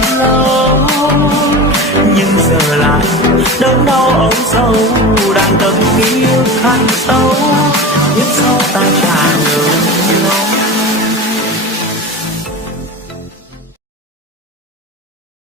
đến lâu, nhưng giờ lại đớn đau âu sâu, đang tâm yêu khăn sâu, biết sau ta trả lời nhau.